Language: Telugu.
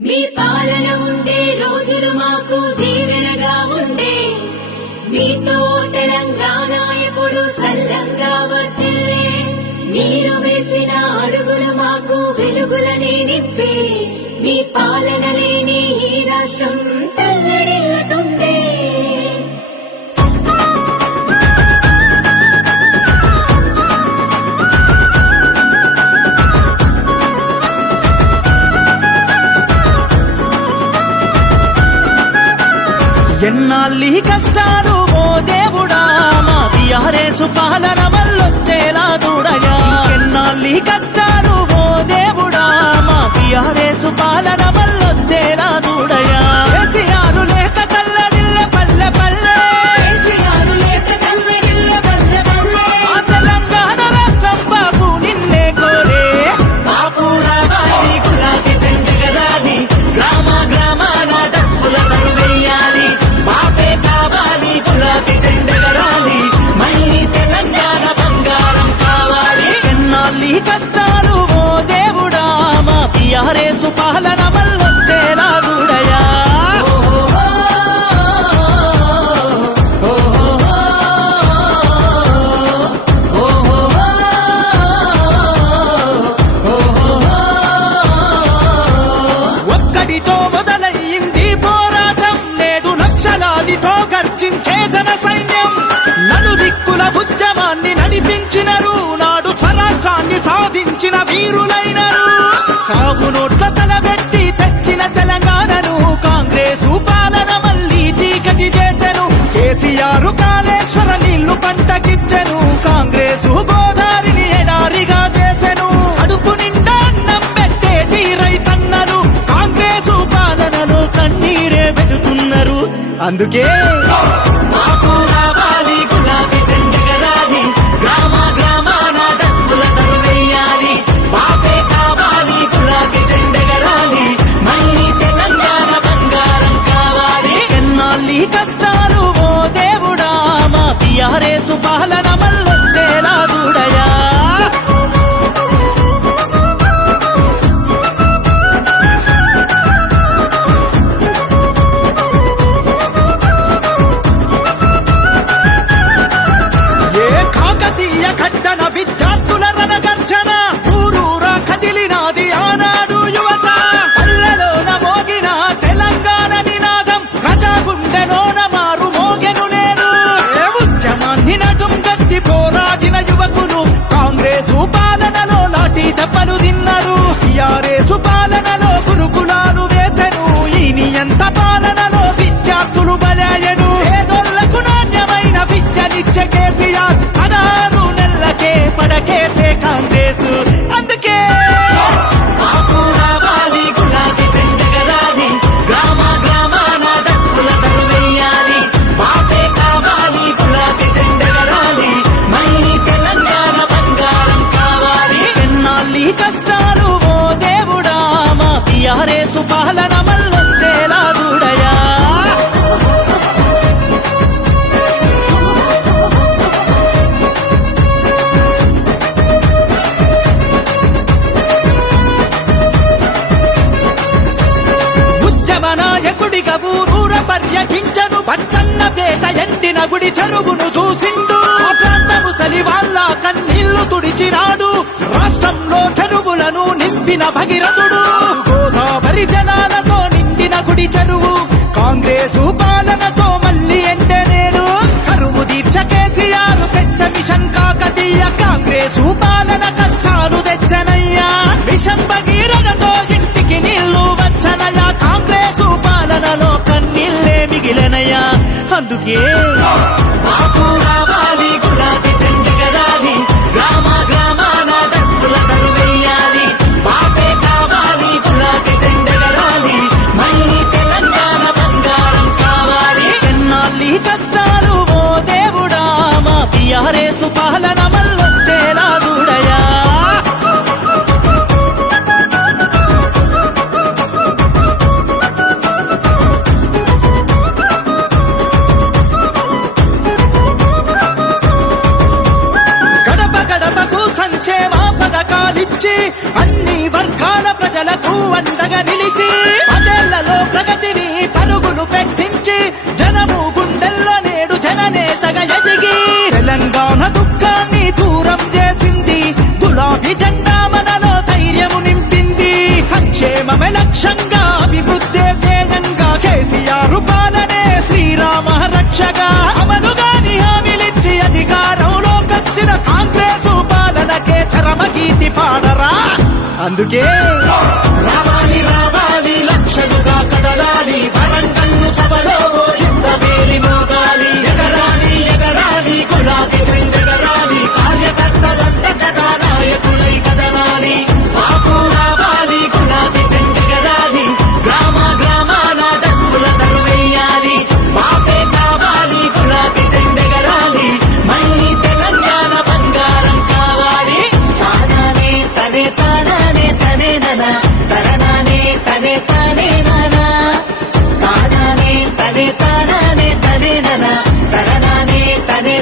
మీ పాలన ఉండే రోజులు మాకు దీవెనగా ఉండే, మీతో తెలంగాణ ఎప్పుడు సల్లంగా వర్తిల్లే. మీరు వేసిన అడుగులు మాకు వెలుగులనే నింపే, మీ పాలన లేని ఈ రాష్ట్రం తల్లడిల్లుతుండే. ఎన్నాళ్ళీ కష్టాలు ఓ దేవుడా, మా టీఆర్ఎస్ పాలన మళ్ళొచ్చేలా చూడగా. ఎన్నాళ్ళీ కష్టాలు ఓ దేవుడా, మా టీఆర్ఎస్ పాలన మళ్ళొచ్చేలా చూడగా. కేసీఆర్ లేక కల్లడిల్లె పల్లె పల్లె, కేసీఆర్ లేక తల్లడిల్లె పల్లె పల్లె. ఆ తెలంగాణ రాష్ట్రం బాబు నిన్నే కోరే. బాపు రావాలి, గులాబీ జెండెగరాలి, గ్రామ గ్రామాన డప్పుల తరువేయాలి. బాపే కావాలి, గులాబీ జెండెగరాలి, మళ్ళీ తెలంగాణ బంగారం కావాలి. ఎన్నాళ్ళీ కష్టాలు ఓ దేవుడా, మా టీఆర్ఎస్ పాలన మళ్ళొచ్చేలా చూడగా. ఒక్కడితో మొదలయ్యింది పోరాటం, నేడు లక్షలాదితో గర్జించే జన సైన్యం. నలుదిక్కుల ఉద్యమాన్ని నడిపించినరు, నాడు స్వరాష్ట్రాన్ని సాధించిన వీరులైనరు. సాగు నోట్ల తలబెట్టి తెచ్చిన తెలంగాణను కాంగ్రెసు పాలన మళ్ళీ చీకటి చేసెను. కేసీఆర్ కాళేశ్వర నీళ్లు పంటకిచ్చెను, కాంగ్రెసు గోదావరిని ఎడారిగా చేసెను. అడుపు నిండా అన్నం పెట్టేటి రైతన్నలు కాంగ్రెసు పాలనలో కన్నీరే పెడుతున్నారు. అందుకే బాపు రావాలి, గులాబీ జెండెగరాలి, గ్రామ గ్రామాన డప్పుల తరువేయాలి. బాపే కావాలి, గులాబీ జెండెగరాలి, మళ్ళీ తెలంగాణ బంగారం కావాలి. ఎన్నాళ్ళీ కష్టాలు ఓ దేవుడా, మా టీఆర్ఎస్ పాలన మళ్ళొచ్చేలా చూడయా. ఏ కాకతీయ ఘట్టన విద్యార్థుల రణగర్జన, ఊరూరా కదిలినాది ఆనాడు యువత. పల్లెలోన మోగిన తెలంగాణ నినాదం, ప్రజాగుండెలోన మారు మోగెను నేడు. ఏ ఉద్యమాన్ని నడుం గట్టి పోరాడిన యువకులు కాంగ్రెసు పాలనలో లాఠీ దెబ్బలు తిన్నారు. టీఆర్ఎస్ పాలనలో గురుకులాలు వేసెను, ఈ నియంత పాలనలో విద్యార్థులు బలయ్యను. పేదోళ్లకు నాణ్యమైన విద్యనిచ్చే కేసీఆర్ 16 నెలలకే పడకేసే కాంగ్రెసు. అందుకే బాపు రావాలి, గులాబీ జెండెగరాలి, గ్రామ గ్రామాన డప్పుల తరువేయాలి. బాపే కావాలి, గులాబీ జెండెగరాలి, మళ్ళీ తెలంగాణ బంగారం కావాలి. ఎన్నాళ్ళీ కష్టాలు ఓ దేవుడా, మా టీఆర్ఎస్ పాలన మళ్ళొచ్చేలా చూడయా. ఉద్యమ నాయకుడిగా ఊరూర పర్యటించను, పచ్చన్న పేట ఎండిన గుడి చెరువును చూసిండు. ఆ ప్రాంత ముసలి వాళ్ళ కన్నీళ్లు తుడిచినాడు, రాష్ట్రంలో చెరువులను నింపిన భగీరథుడు. గోదావరి జనాలతో నిండిన గుడి చెరువు కాంగ్రెసు పాలనతో మళ్ళీ ఎండే నేను. కరువు దీక్ష కేసీఆర్ తెచ్చ మిషన్ కాకతీయ, కాంగ్రెసు పాలన కష్టాలు తెచ్చనయ్యా. మిషన్ భగీరథతో ఇంటికి నీళ్లు వచ్చనయ్యా, కాంగ్రెసు పాలనలో కన్నీళ్లే మిగిలనయ్యా. అందుకే బాపు రావాలి, గులాబీ జెండెగరాలి, గ్రామ గ్రామాన డప్పుల తరువేయాలి. బాపే కావాలి, గులాబీ జెండెగరాలి, మళ్ళీ తెలంగాణ బంగారం కావాలి. ఎన్నాళ్ళీ కష్టాలు ఓ దేవుడా, మా టీఆర్ఎస్ పాలన మళ్ళొచ్చేలా చూడయా. లక్ష్యంగా అభివృద్ధే ధ్యేయంగా కేసీఆర్ పాలనే శ్రీరామ రక్షగా అమలుగాని హామీలిచ్చి అధికారంలోకొచ్చిన కాంగ్రెస్ పాలనకే చరమగీతి పాడరా అందుకే రావాలి రావాలి లక్షలుగా కదలాలి వరంగల్లు సభలో ఓ యుద్ధ పేరి మోగాలి ఎగరాలి ఎగరాలి గులాబీ జెండెగరాలి కార్యకర్తలంతా కదా నాయకులై కదలాలి బాపు రావాలి గులాబీ జెండెగరాలి గ్రామ గ్రామాన డప్పుల తరువేయాలి బాపే కావాలి గులాబీ జెండెగరాలి మళ్ళీ తెలంగాణ బంగారం కావాలి తానానే తనే తానానే తనే నన తరణానే తనే తానే నన తానానే తనే తానానే తనే నన తరణానే తనే